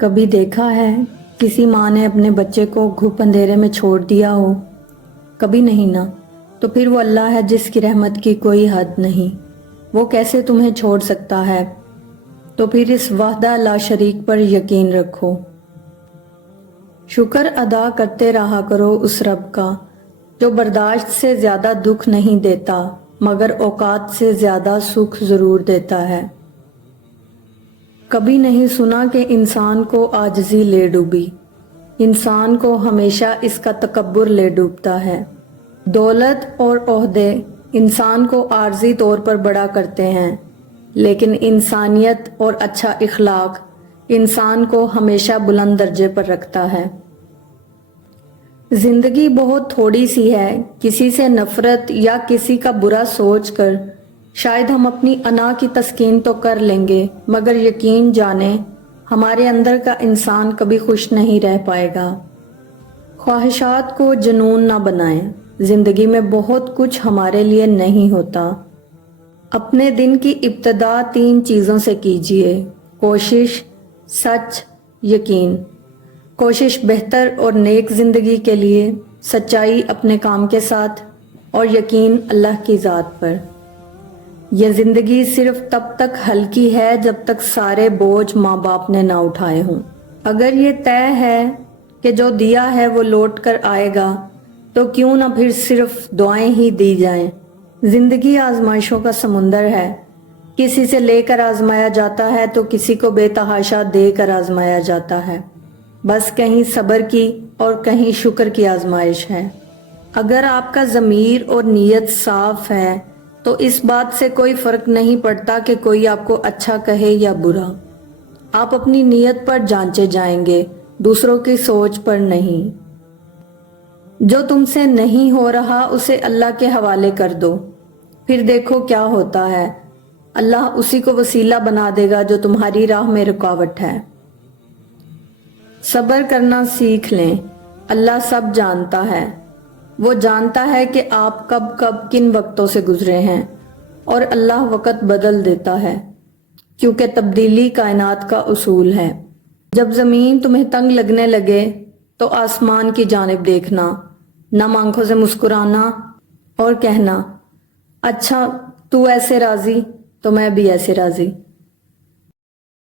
कभी देखा है किसी माँ ने अपने बच्चे को घुप अंधेरे में छोड़ दिया हो? कभी नहीं ना। तो फिर वो अल्लाह है जिसकी रहमत की कोई हद नहीं। वो कैसे तुम्हें छोड़ सकता है? तो फिर इस वाहदा ला शरीक पर यकीन रखो। शुक्र अदा करते रहा करो उस रब का जो बर्दाश्त से ज्यादा दुख नहीं देता मगर औकात से ज्यादा सुख जरूर देता है। कभी नहीं सुना कि इंसान को आजिज़ी ले डूबी। इंसान को हमेशा इसका तकब्बुर ले डूबता है। दौलत और ओहदे इंसान को आर्जी तौर पर बड़ा करते हैं, लेकिन इंसानियत और अच्छा इखलाक इंसान को हमेशा बुलंद दर्जे पर रखता है। जिंदगी बहुत थोड़ी सी है, किसी से नफरत या किसी का बुरा सोचकर शायद हम अपनी अना की तस्कीन तो कर लेंगे, मगर यकीन जाने हमारे अंदर का इंसान कभी खुश नहीं रह पाएगा। ख्वाहिशात को जुनून ना बनाएं। जिंदगी में बहुत कुछ हमारे लिए नहीं होता। अपने दिन की इब्तिदा 3 चीज़ों से कीजिए: कोशिश, सच, यकीन। कोशिश बेहतर और नेक जिंदगी के लिए, सच्चाई अपने काम के साथ और यकीन अल्लाह की ज़ात पर। यह जिंदगी सिर्फ तब तक हल्की है जब तक सारे बोझ माँ बाप ने ना उठाए हों। अगर ये तय है कि जो दिया है वो लौट कर आएगा, तो क्यों ना फिर सिर्फ दुआएं ही दी जाएं। जिंदगी आजमाइशों का समुंदर है। किसी से लेकर आजमाया जाता है तो किसी को बेतहाशा देकर आजमाया जाता है। बस कहीं सब्र की और कहीं शुक्र की आजमाइश है। अगर आपका ज़मीर और नीयत साफ है तो इस बात से कोई फर्क नहीं पड़ता कि कोई आपको अच्छा कहे या बुरा। आप अपनी नीयत पर जांचे जाएंगे, दूसरों की सोच पर नहीं। जो तुमसे नहीं हो रहा उसे अल्लाह के हवाले कर दो, फिर देखो क्या होता है। अल्लाह उसी को वसीला बना देगा जो तुम्हारी राह में रुकावट है। सब्र करना सीख लें। अल्लाह सब जानता है। वो जानता है कि आप कब कब किन वक्तों से गुजरे हैं, और अल्लाह वक़्त बदल देता है, क्योंकि तब्दीली कायनात का उसूल है। जब ज़मीन तुम्हें तंग लगने लगे तो आसमान की जानिब देखना, नम आंखों से मुस्कुराना और कहना, अच्छा तू ऐसे राजी तो मैं भी ऐसे राजी।